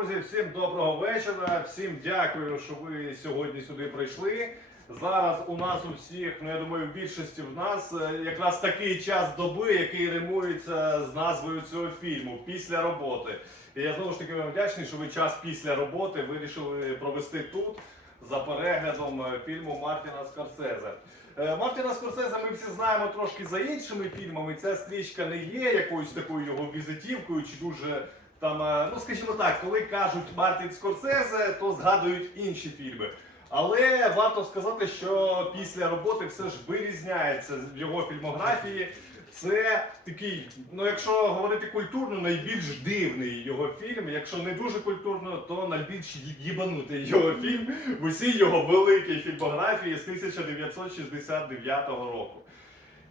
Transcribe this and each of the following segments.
Друзі, всім доброго вечора. Всім дякую, що ви сьогодні сюди прийшли. Зараз у нас у всіх, ну я думаю, в більшості в нас е, якраз такий час доби, який римується з назвою цього фільму після роботи. І я знову ж таки вам вдячний, що ви час після роботи вирішили провести тут за переглядом е, фільму Мартіна Скорсезе. Е, Мартіна Скорсезе ми всі знаємо трошки за іншими фільмами. Ця стрічка не є якоюсь такою його візитівкою чи дуже там, е, ну скажімо так, коли кажуть Мартін Скорсезе, то згадують інші фільми. Але варто сказати, що після роботи все ж вирізняється в його фільмографії. Це такий, ну якщо говорити культурно, найбільш дивний його фільм. Якщо не дуже культурно, то найбільш їбанутий його фільм в усій його великій фільмографії з 1969 року.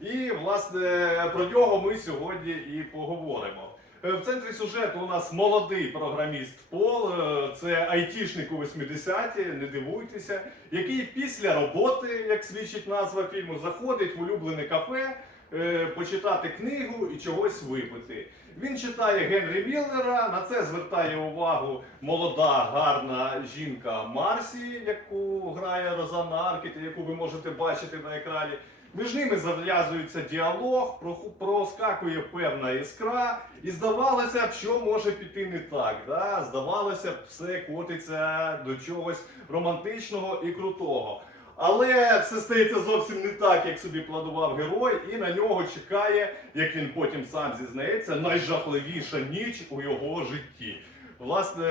І власне про нього ми сьогодні і поговоримо. Е, В центрі сюжету у нас молодий програміст Пол, е, це айтішник у 80-ті, не дивуйтеся, який після роботи, як свідчить назва фільму, заходить в улюблене кафе е, почитати книгу і чогось випити. Він читає Генрі Міллера, на це звертає увагу молода, гарна жінка Марсі, яку грає Розанна Аркіт, яку ви можете бачити на екрані. Між ними зав'язується діалог, проскакує певна іскра, і здавалося б, що може піти не так. Да? Здавалося б, все котиться до чогось романтичного і крутого. Але все стається зовсім не так, як собі планував герой, і на нього чекає, як він потім сам зізнається, найжахливіша ніч у його житті. Власне,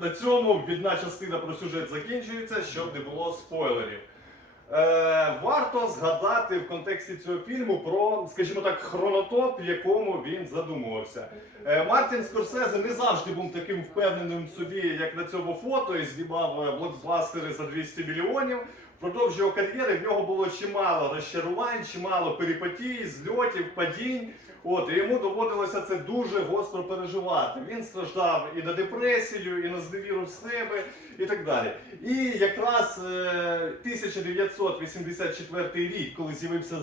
на цьому відна частина про сюжет закінчується, щоб не було спойлерів. Е, варто згадати в контексті цього фільму про, скажімо так, хронотоп, якому він задумувався. Е, Мартін Скорсезе не завжди був таким впевненим собі, як на цьому фото, і знімав е, блокбастери за 200 мільйонів. Впродовж його кар'єри в нього було чимало розчарувань, чимало перипетій, зльотів, падінь. От, і йому доводилося це дуже гостро переживати. Він страждав і на депресію, і на зневіру в себе, і так далі. І якраз е, 1984 рік, коли з'явився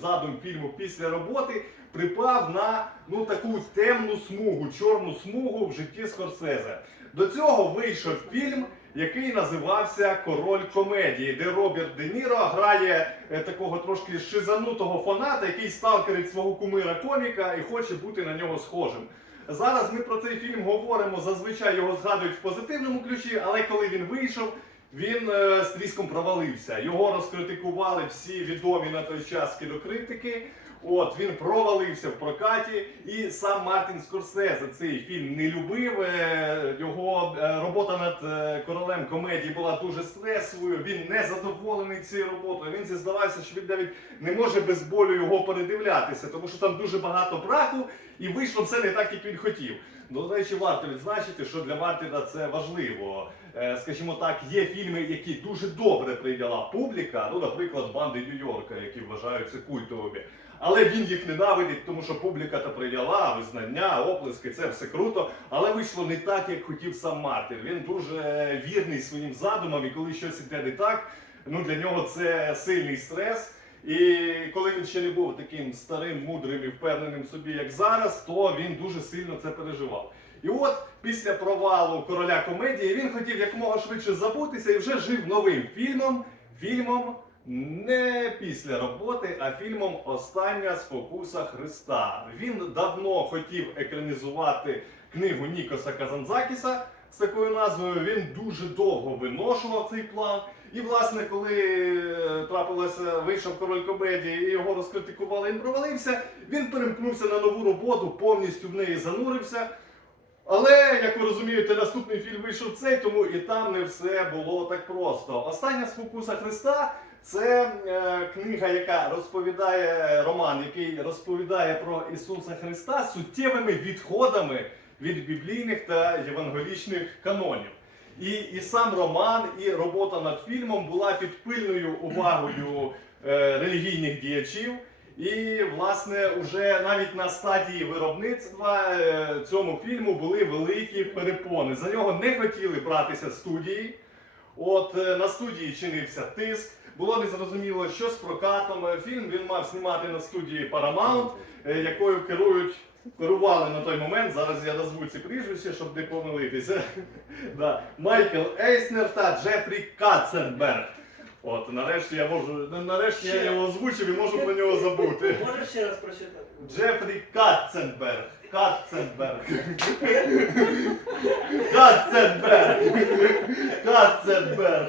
задум фільму після роботи, припав на ну таку темну смугу, чорну смугу в житті Скорсезе. До цього вийшов фільм, який називався Король комедії, де Роберт Де Ніро грає е, такого трошки шизанутого фаната, який сталкерить свого кумира коміка і хоче бути на нього схожим. Зараз ми про цей фільм говоримо, зазвичай його згадують в позитивному ключі, але коли він вийшов, він е, з тріском провалився. Його розкритикували всі відомі на той час кінокритики. От він провалився в прокаті, і сам Мартін Скорсезе цей фільм не любив. е, Його е, робота над е, королем комедії була дуже стресовою. Він не задоволений цією роботою. Він зізнавався, що він навіть не може без болю його передивлятися, тому що там дуже багато браку, і вийшло все не так, як він хотів. Ну, До речі, варто відзначити, що для Мартіна це важливо. Е, Скажімо так, є фільми, які дуже добре прийняла публіка. Ну, наприклад, банди Нью-Йорка, які вважаються культовими. Але він їх ненавидить, тому що публіка та прийняла визнання, оплески, це все круто. Але вийшло не так, як хотів сам Мартін. Він дуже вірний своїм задумам, і коли щось іде не так, ну для нього це сильний стрес. І коли він ще не був таким старим, мудрим і впевненим собі, як зараз, то він дуже сильно це переживав. І от після провалу короля комедії він хотів якомога швидше забутися і вже жив новим фільмом. Фільмом не після роботи, а фільмом Остання спокуса Христа. Він давно хотів екранізувати книгу Нікоса Казанзакіса з такою назвою. Він дуже довго виношував цей план. І, власне, коли е, трапилося, вийшов король комедії і його розкритикували, він провалився, він перемкнувся на нову роботу, повністю в неї занурився. Але, як ви розумієте, наступний фільм вийшов цей, тому і там не все було так просто. Остання спокуса Христа це е, книга, яка розповідає роман, який розповідає про Ісуса Христа суттєвими відходами від біблійних та євангелічних канонів. І, і сам роман, і робота над фільмом була під пильною увагою е, релігійних діячів. І, власне, уже навіть на стадії виробництва е, цьому фільму були великі перепони. За нього не хотіли братися студії. От е, на студії чинився тиск. Було незрозуміло, що з прокатом. Е, Фільм він мав знімати на студії Paramount, якою керують керували на той момент. Зараз я назву ці прізвища, щоб не помилитися. Майкл Ейснер та Джефрі Катценберг. От, нарешті я можу, ну, нарешті я його озвучив і можу про нього забути. Можеш ще раз прочитати? Джефрі Катценберг. Катценберг. Катценберг. Катценберг.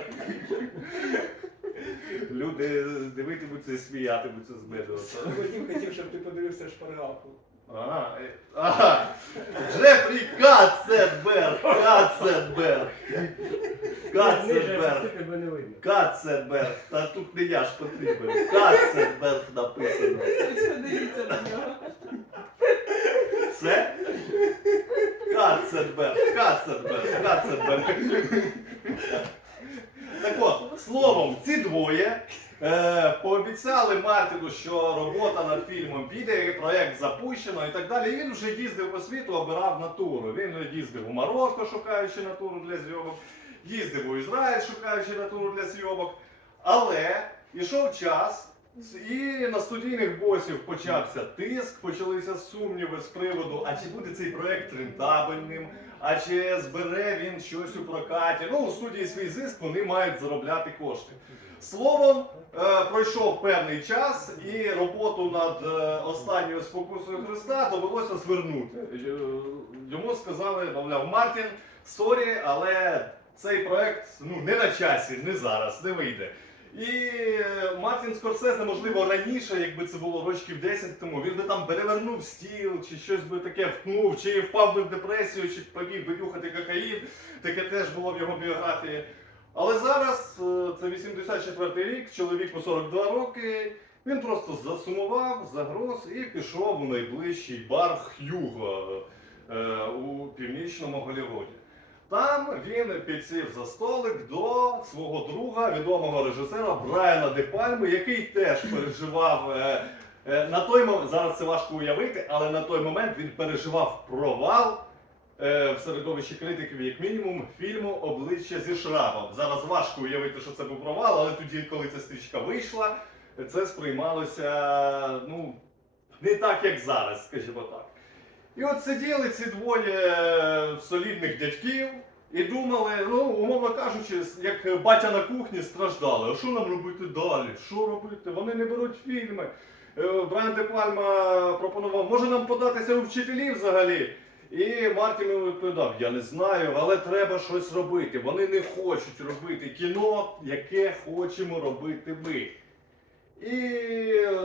Люди дивитимуться і сміятимуться з мене. Хотів, хотів, щоб ти подивився шпаргалку. Ага, е, ага. Джефрі Катценберг. Катценберг. Катценберг. тебе не видно. Та тут не я ж потрібен. Катценберг написано. Дивіться на нього. Це Катценберг, Катценберг, Катценберг. Так от, словом, ці двоє е, пообіцяли що робота над фільмом піде, і проект запущено і так далі. І він вже їздив по світу, обирав натуру. Він їздив у Марокко, шукаючи натуру для зйомок, їздив у Ізраїль, шукаючи натуру для зйомок. Але ішов час, і на студійних босів почався тиск, почалися сумніви з приводу, а чи буде цей проект рентабельним, а чи збере він щось у прокаті. Ну, у студії свій зиск вони мають заробляти кошти. Словом, е, пройшов певний час, і роботу над е, останньою спокусою Христа довелося звернути. Е, Йому сказали, мовляв, Мартін, сорі, але цей проект ну, не на часі, не зараз, не вийде. І е, Мартін Скорсезе, можливо, раніше, якби це було років 10 тому, він би там перевернув стіл, чи щось би таке втнув, чи впав би в депресію, чи побіг би нюхати кокаїн. Таке теж було в його біографії. Але зараз е, це 84-й рік, чоловіку 42 роки. Він просто засумував, загроз і пішов у найближчий бар Х'юго е, у північному Голлівуді. Там він підсів за столик до свого друга, відомого режисера Брайана Де Пальми, який теж переживав е, е, на той момент, зараз це важко уявити, але на той момент він переживав провал е, в середовищі критиків, як мінімум, фільму Обличчя зі шрабом. Зараз важко уявити, що це був провал, але тоді, коли ця стрічка вийшла, це сприймалося ну, не так, як зараз, скажімо так. І от сиділи ці двоє е, солідних дядьків і думали, ну, умовно кажучи, як батя на кухні страждали. А що нам робити далі? Що робити? Вони не беруть фільми. Е, Брайан Де Пальма пропонував, може нам податися у вчителі взагалі? І Мартін відповідав, я не знаю, але треба щось робити. Вони не хочуть робити кіно, яке хочемо робити ми. І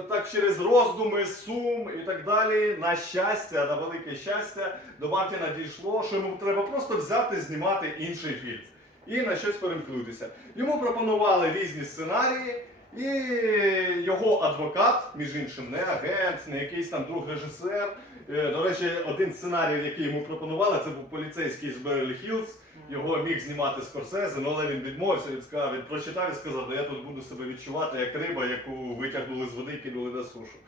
так через роздуми, сум і так далі, на щастя, на велике щастя, до Мартіна дійшло, що йому треба просто взяти знімати інший фільм і на щось перемкнутися. Йому пропонували різні сценарії, і його адвокат, між іншим, не агент, не якийсь там друг режисер. Е, До речі, один сценарій, який йому пропонували, це був поліцейський з Беверлі Хіллз. Його міг знімати Скорсезе, ну, але він відмовився, він сказав, він прочитав і сказав, «Ну, я тут буду себе відчувати як риба, яку витягнули з води і кинули на сушу.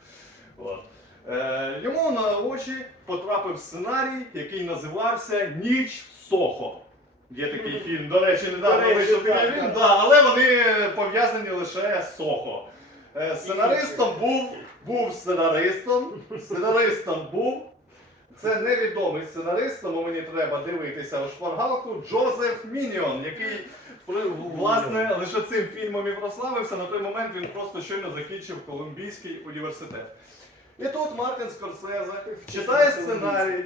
От. Е, йому на очі потрапив сценарій, який називався Ніч в Сохо. Є такий фільм, до речі, недавно речі, вийшов так. да, але вони пов'язані лише з Сохо. Е, Сценаристом був, був сценаристом, сценаристом був це невідомий сценарист, тому мені треба дивитися у шпаргалку Джозеф Мініон, який власне лише цим фільмом і прославився. На той момент він просто щойно закінчив Колумбійський університет. І тут Мартін Скорсезе читає сценарій.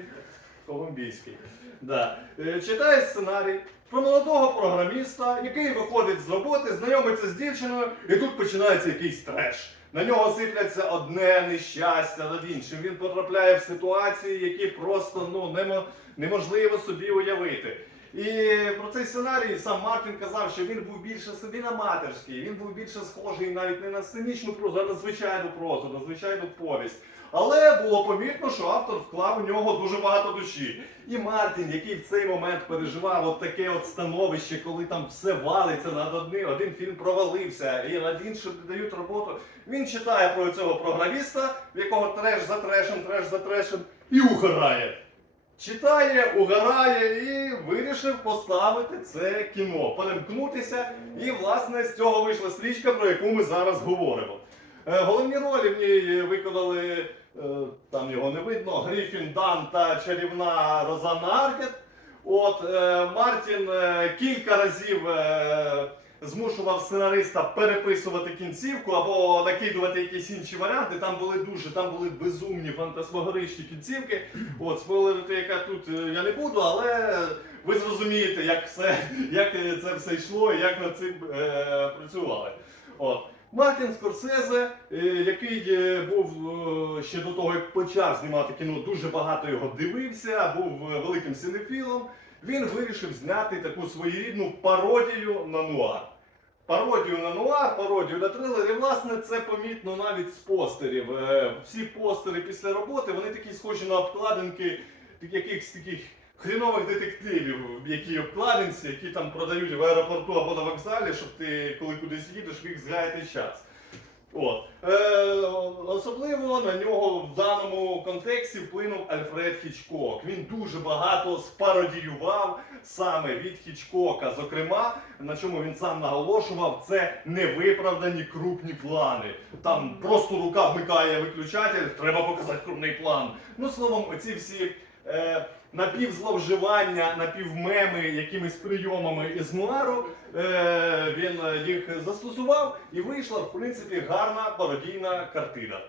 Колумбійський. Да. Е, Читає сценарій про молодого програміста, який виходить з роботи, знайомиться з дівчиною, і тут починається якийсь треш. На нього сипляться одне нещастя над іншим. Він потрапляє в ситуації, які просто ну, немо- неможливо собі уявити. І про цей сценарій сам Мартін казав, що він був більше собі аматорський, він був більше схожий навіть не на сценічну прозу, а на звичайну прозу, на звичайну повість. Але було помітно, що автор вклав у нього дуже багато душі. І Мартін, який в цей момент переживав от таке от становище, коли там все валиться над одним, один фільм провалився, і над іншим дають роботу. Він читає про цього програміста, в якого треш за трешем, треш за трешем, і угорає. Читає, угорає і вирішив поставити це кіно, перемкнутися. І, власне, з цього вийшла стрічка, про яку ми зараз говоримо. Е, Головні ролі в ній виконали е, там його не видно, Гріфін Дан та чарівна Розанна Аркет. От е, Мартін кілька разів змушував сценариста переписувати кінцівку або накидувати якісь інші варіанти. Там були дуже, там були безумні фантасмагоричні кінцівки. От спойлерити, яка тут я не буду, але ви зрозумієте, як все, як це все йшло і як над цим е, працювали. От. Мартін Скорсезе, е, який е, був е, ще до того, як почав знімати кіно, дуже багато його дивився, був великим синефілом. Він вирішив зняти таку своєрідну пародію на нуар. Пародію на нуар, пародію на трилер, і власне це помітно навіть з постерів. Всі постери після роботи вони такі схожі на обкладинки якихось таких хрінових детективів, які обкладинці, які там продають в аеропорту або на вокзалі, щоб ти, коли кудись їдеш, міг згаяти час. От. Е, особливо на нього в даному контексті вплинув Альфред Хічкок. Він дуже багато спародіював саме від Хічкока. Зокрема, на чому він сам наголошував, це невиправдані крупні плани. Там просто рука вмикає виключатель, треба показати крупний план. Ну, словом, оці всі. Е, Напівзловживання, напівмеми якимись прийомами із нуару, е, він е, їх застосував і вийшла, в принципі, гарна пародійна картина.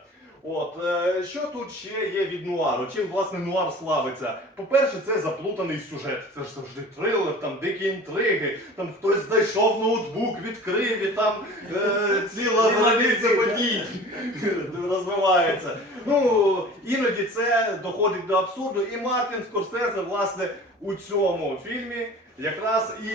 От е, що тут ще є від нуару? Чим власне нуар славиться? По-перше, це заплутаний сюжет. Це ж завжди трилер, там дикі інтриги, там хтось знайшов ноутбук, відкрив і там е, ціла границя подій розвивається. Ну іноді це доходить до абсурду, і Мартін Скорсезе, власне, у цьому фільмі якраз і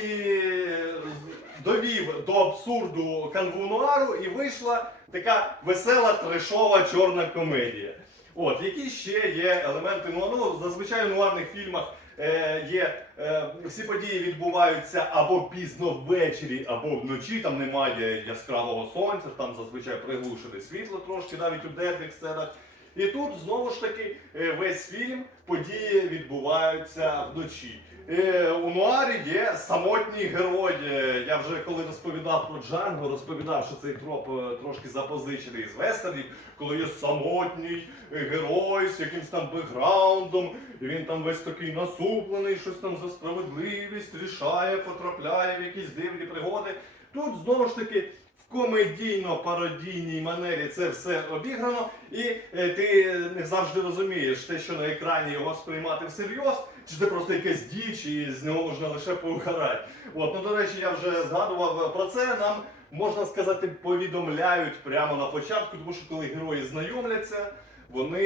довів до абсурду канву нуару, і вийшла така весела трешова чорна комедія. От, які ще є елементи нуару? Ну, зазвичай в нуарних фільмах е, є е, всі події відбуваються або пізно ввечері, або вночі. Там немає яскравого сонця, там зазвичай приглушене світло трошки, навіть у деяких сценах. І тут знову ж таки е, весь фільм події відбуваються вночі. Е, У нуарі є самотній герой. Е, Я вже коли розповідав про Джанго, розповідав, що цей троп трошки запозичений з вестернів, коли є самотній герой з якимсь там бекграундом, і він там весь такий насуплений, щось там за справедливість рішає, потрапляє в якісь дивні пригоди. Тут знову ж таки в комедійно-пародійній манері це все обіграно, і е, ти не завжди розумієш те, що на екрані його сприймати всерйоз, чи це просто якась діч, і з нього можна лише поугарати. От, ну до речі, я вже згадував про це. Нам можна сказати, повідомляють прямо на початку, тому що коли герої знайомляться, вони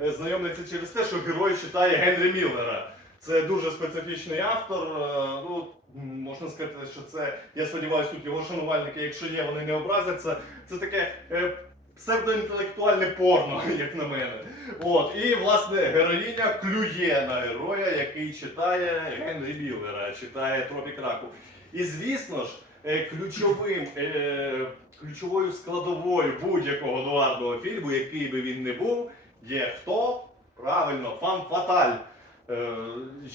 е, знайомляться через те, що герой читає Генрі Міллера. Це дуже специфічний автор. е, Ну, можна сказати, що це, я сподіваюся, тут його шанувальники, якщо є, вони не образяться. Це таке е, псевдоінтелектуальне порно, як на мене. От, і власне героїня клює на героя, який читає Генрі Міллера, читає Тропік Раку. І звісно ж, е, ключовим, е, ключовою складовою будь-якого нуарного фільму, який би він не був, є хто? Правильно, фан фаталь. Е,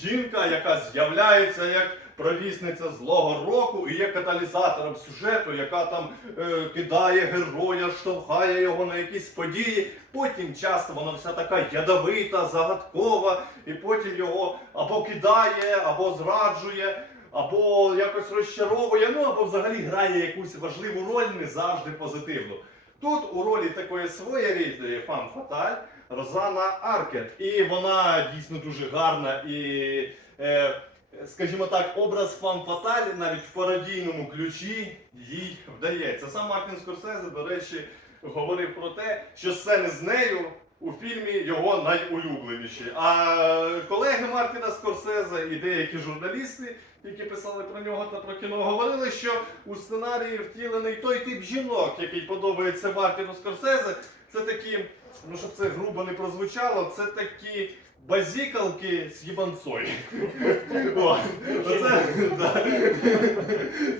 жінка, яка з'являється як провісниця злого року і є каталізатором сюжету, яка там е, кидає героя, штовхає його на якісь події. Потім часто вона вся така ядовита, загадкова, і потім його або кидає, або зраджує. Або якось розчаровує, ну або взагалі грає якусь важливу роль, не завжди позитивну. Тут у ролі такої своєрідної фан фаталь Розана Аркет. І вона дійсно дуже гарна і, е, скажімо так, образ фан фаталь навіть в пародійному ключі їй вдається. Сам Мартін Скорсезе, до речі, говорив про те, що сцени з нею у фільмі його найулюбленіші. А колеги Мартіна Скорсезе і деякі журналісти, які писали про нього та про кіно, говорили, що у сценарії втілений той тип жінок, який подобається Мартіну Скорсезе. Це такі, ну щоб це грубо не прозвучало, це такі базікалки з їбанцой. О, оце, да.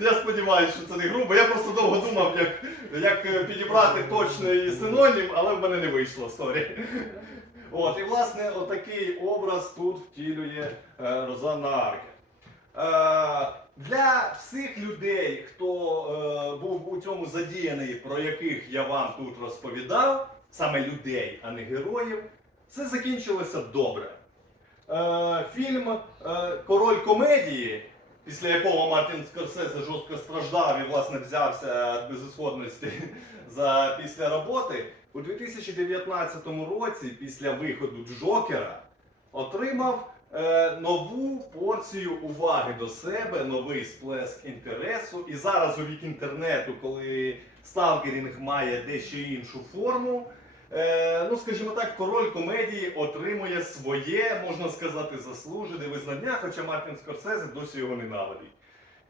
Я сподіваюся, що це не грубо. Я просто довго думав, як, як е, підібрати точний синонім, але в мене не вийшло, сорі. От, і власне, отакий образ тут втілює е, Розанна Арке. Е, для всіх людей, хто е, був у цьому задіяний, про яких я вам тут розповідав, саме людей, а не героїв, це закінчилося добре. Е, фільм е, Король комедії, після якого Мартін Скорсезе жорстко страждав і власне взявся від безісходності за після роботи, у 2019 році, після виходу Джокера, отримав е, нову порцію уваги до себе, новий сплеск інтересу. І зараз у вік інтернету, коли сталкерінг має дещо іншу форму. Е, ну, скажімо так, король комедії отримує своє, можна сказати, заслужене визнання, хоча Мартін Скорсезе досі його ненавидить.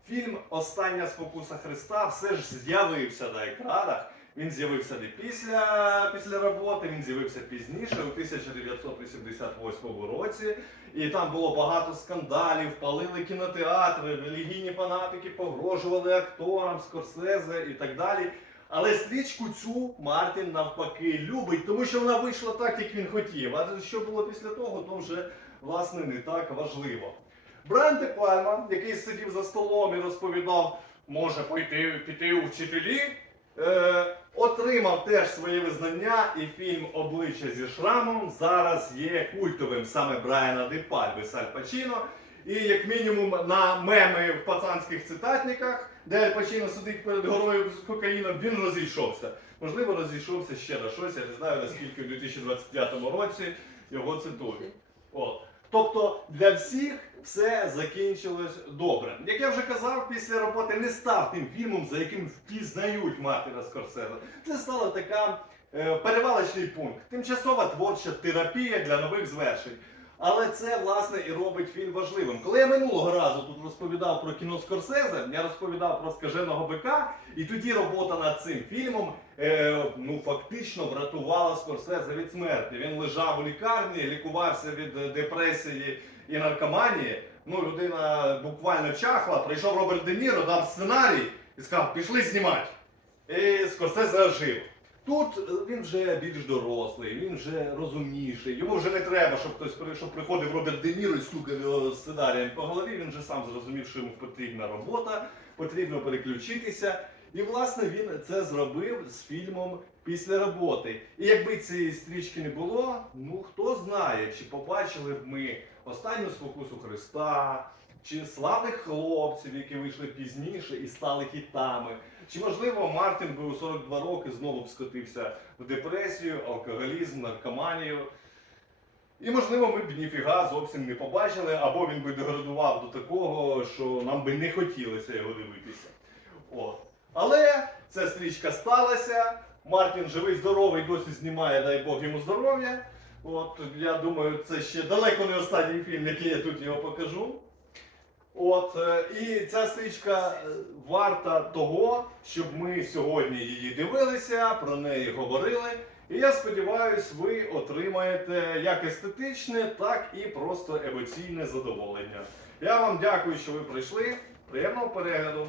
Фільм Остання спокуса Христа все ж з'явився на екранах. Він з'явився не після, після роботи, він з'явився пізніше, у 1988 році. І там було багато скандалів, палили кінотеатри, релігійні фанатики погрожували акторам, Скорсезе і так далі. Але стрічку цю Мартін навпаки любить, тому що вона вийшла так, як він хотів. А що було після того, то вже власне не так важливо. Брайан Де Пальма, який сидів за столом і розповідав, може пойти піти у вчителі, е, отримав теж своє визнання, і фільм Обличчя зі шрамом зараз є культовим саме Брайана Де Пальми з Аль Пачіно. І як мінімум на меми в пацанських цитатниках, де Аль сидить перед горою з кокаїном, він розійшовся. Можливо, розійшовся ще на щось, я не знаю наскільки в 2025 році його цитують. От. Тобто для всіх все закінчилось добре. Як я вже казав, після роботи не став тим фільмом, за яким впізнають Мартина Скорсезе. Це стала така е, перевалочний пункт, тимчасова творча терапія для нових звершень. Але це власне і робить фільм важливим. Коли я минулого разу тут розповідав про кіно Скорсезе, я розповідав про скаженого бика, і тоді робота над цим фільмом е, ну фактично врятувала Скорсезе від смерті. Він лежав у лікарні, лікувався від е, депресії і наркоманії. Ну, людина буквально чахла, прийшов Роберт Де Ніро, дав сценарій і сказав, пішли знімати. І Скорсезе жив. Тут е, він вже більш дорослий, він вже розумніший. Йому вже не треба, щоб хтось при- щоб приходив Роберт Де Ніро і стукав його сценарієм по голові. Він вже сам зрозумів, що йому потрібна робота, потрібно переключитися. І власне він це зробив з фільмом після роботи. І якби цієї стрічки не було, ну хто знає, чи побачили б ми останню спокусу Христа, чи славних хлопців, які вийшли пізніше і стали хітами. Чи можливо Мартін би у 42 роки знову б скотився в депресію, алкоголізм, наркоманію. І можливо ми б ніфіга зовсім не побачили, або він би деградував до такого, що нам би не хотілося його дивитися. От. Але ця стрічка сталася. Мартін живий, здоровий, досі знімає, дай Бог йому здоров'я. От, я думаю, це ще далеко не останній фільм, який я тут його покажу. От, е, і ця стрічка е, варта того, щоб ми сьогодні її дивилися, про неї говорили. І я сподіваюся, ви отримаєте як естетичне, так і просто емоційне задоволення. Я вам дякую, що ви прийшли. Приємного перегляду!